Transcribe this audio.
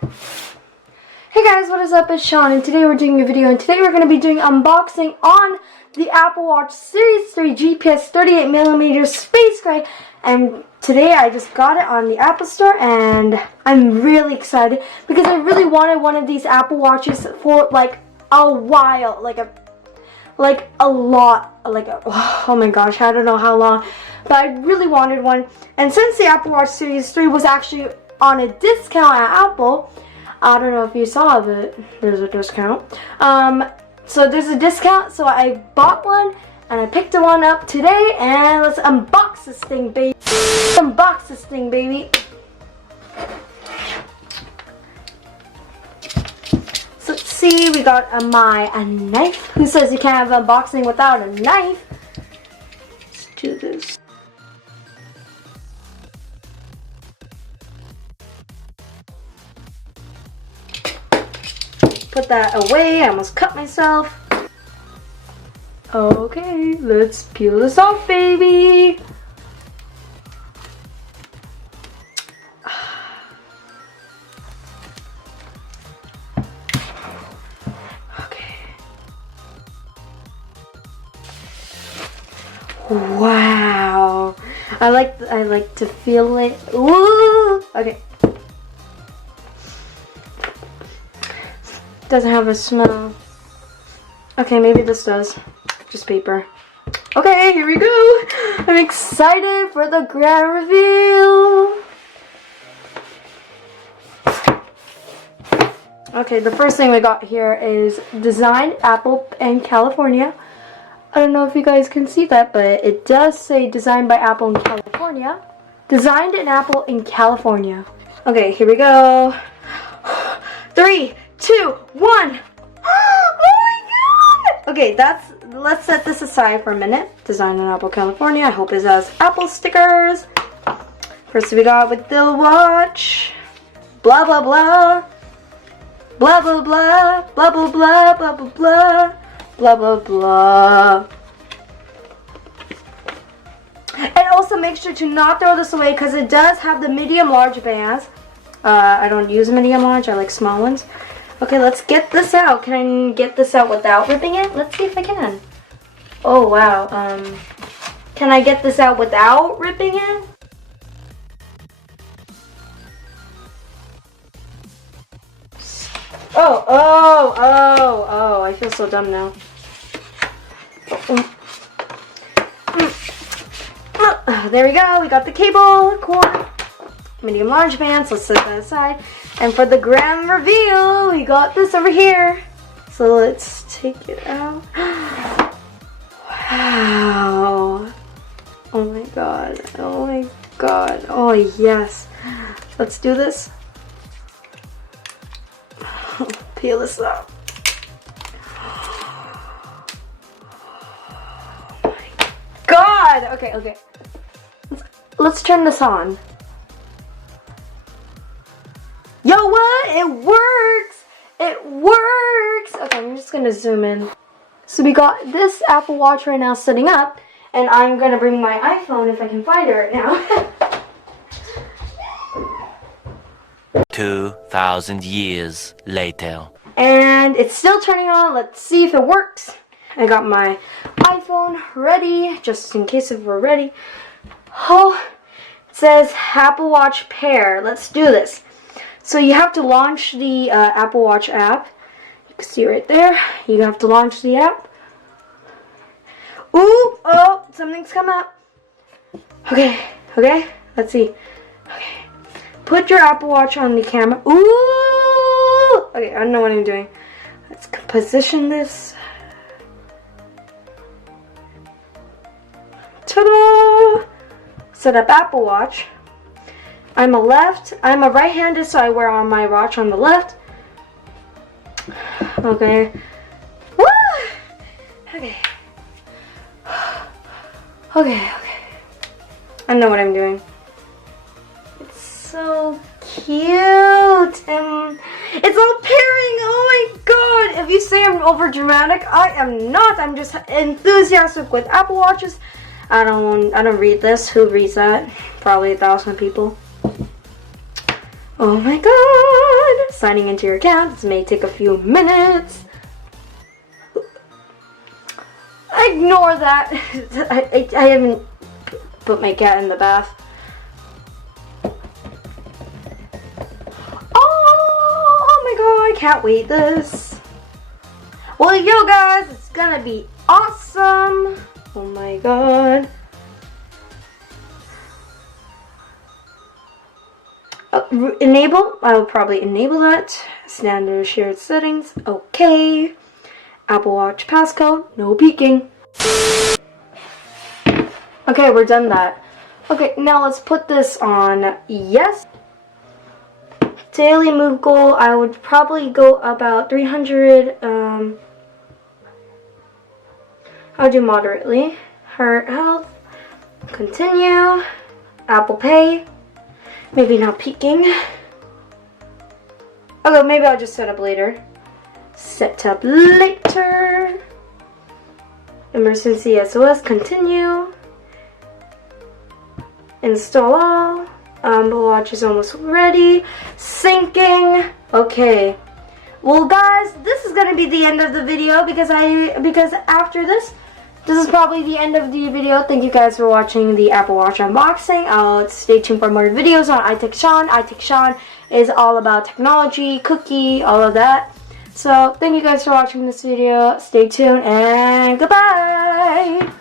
Hey guys, what is up? It's Sean, and today we're doing a video, and today we're going to be doing unboxing on the Apple Watch Series 3 GPS 38mm Space Gray. And today I just got it on the Apple Store, and I'm really excited because I really wanted one of these Apple Watches for like a while, oh my gosh, I don't know how long, but I really wanted one. And since the Apple Watch Series 3 was actually on a discount at Apple, I don't know if you saw, but there's a discount. So there's a discount, so I bought one, and I picked one up today, and let's unbox this thing, baby. Unbox this thing, baby. So let's see, we got a knife. Who says you can't have unboxing without a knife? Let's do this. Put that away. I almost cut myself. Okay, let's peel this off, baby. Okay. Wow. I like to feel it. Ooh. Okay. Doesn't have a smell. Okay, maybe this does. Just paper. Okay, here we go. I'm excited for the grand reveal. Okay, the first thing we got here is designed Apple in California. I don't know if you guys can see that, but it does say designed by Apple in California. Designed in Apple in California. Okay, here we go. 3, 2, 1. Oh my god! Okay, let's set this aside for a minute. Designed in Apple, California. I hope it has Apple stickers. First we got with the watch. Blah blah blah. Blah blah blah. Blah blah blah. Blah blah blah. Blah blah blah. And also make sure to not throw this away because it does have the medium large bands. I don't use medium large, I like small ones. Okay, let's get this out. Can I get this out without ripping it? Let's see if I can. Oh, wow. Can I get this out without ripping it? Oh, I feel so dumb now. There we go. We got the cable, cord, medium large bands. Let's set that aside. And for the grand reveal, we got this over here. So let's take it out. Wow. Oh my god. Oh my god. Oh yes. Let's do this. Peel this up. Oh my god. Okay. Let's turn this on. Yo, what? It works! It works! Okay, I'm just gonna zoom in. So we got this Apple Watch right now sitting up, and I'm gonna bring my iPhone if I can find it right now. 2,000 years later. And it's still turning on. Let's see if it works. I got my iPhone ready, just in case if we're ready. Oh, it says Apple Watch pair. Let's do this. So you have to launch the Apple Watch app. You can see right there. You have to launch the app. Ooh, oh, something's come up. Okay, let's see. Okay, put your Apple Watch on the camera. Ooh, okay, I don't know what I'm doing. Let's position this. Ta-da! Set up Apple Watch. I'm a right-handed, so I wear on my watch on the left. Okay. Woo! Okay. Okay. I know what I'm doing. It's so cute. And it's all pairing. Oh my god. If you say I'm over dramatic, I am not. I'm just enthusiastic with Apple Watches. I don't read this. Who reads that? Probably 1,000 people. Oh my god! Signing into your account. This may take a few minutes. Ignore that. I haven't put my cat in the bath. Oh my god, I can't wait this. Well, yo guys, it's gonna be awesome. Oh my god. Enable, I will probably enable that. Standard shared settings, okay. Apple Watch passcode, no peeking. Okay, we're done that. Okay, now let's put this on yes. Daily move goal, I would probably go about 300, I'll do moderately. Heart health, continue, Apple Pay, maybe not peeking. Okay, maybe I'll just set up later. Set up later. Emergency SOS, continue. Install all. The watch is almost ready. Syncing. Okay. Well guys, this is gonna be the end of the video because after this is probably the end of the video. Thank you guys for watching the Apple Watch unboxing. I'll stay tuned for more videos on iTechSean. iTechSean is all about technology, cookie, all of that. So thank you guys for watching this video. Stay tuned and goodbye.